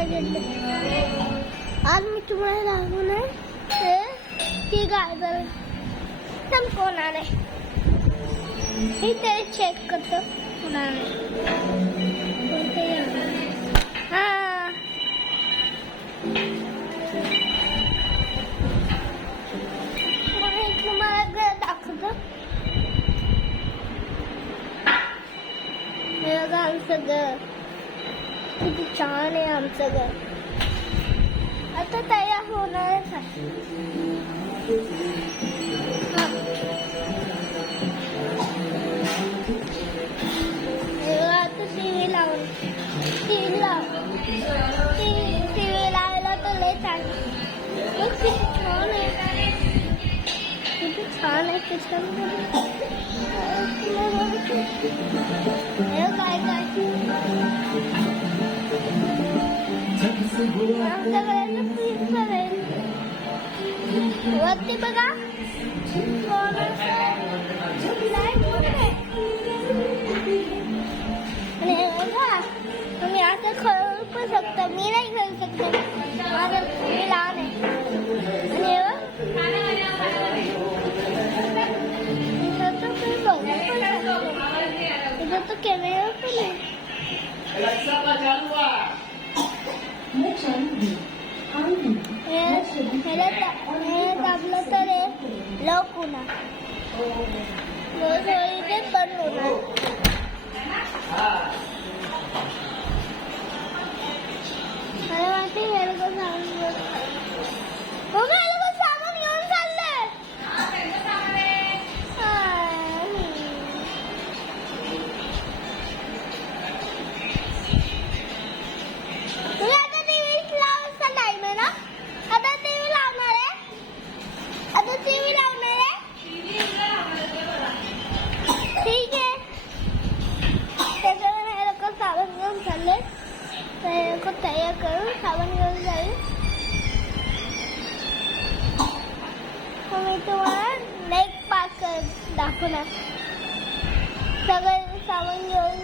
आज मी तुम्हाला दाखवणार की गाजर कोण आले हे ते चेक करतो कुणाने हा तुम्हाला घर दाखवतो हे बघा आमचं घर किती छान आहे आमचं घर आता तयार होणारच आहे आता टीव्ही लावून टीव्ही लावायला तर लय चांगलं किती छान आहे किती छान आहे त्याच्यामध्ये काय काय वरती बघा तुम्ही आता खेळू पण शकता मी नाही खेळू शकतो माझं मी लहान आहे आणि तो कॅमेरा पण आहे दाबलं तर लॉक होणार इथे बंद होणार मला वाटते हे लोक सामान घेऊन चाललंय तयार करून साबण घेऊन जाईल मी तुम्हाला लेग पार्क दाखवणार सगळं साबण घेऊन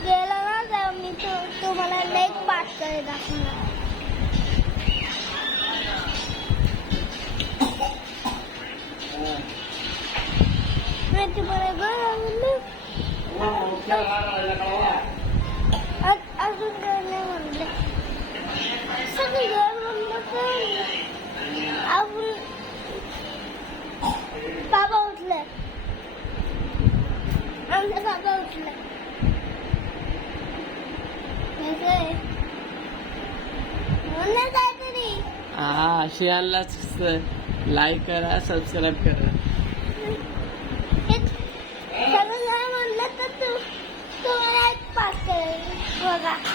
गेलं ना तर मी तुम्हाला लेग पार्क दाखवणार तुम्हाला अजून घर नाही म्हणले सगळी घर म्हणलं तर आपण बाबा उठले आमचा बाबा उठले म्हणलं काहीतरी हा आशियानला लाईक करा सबस्क्राईब करा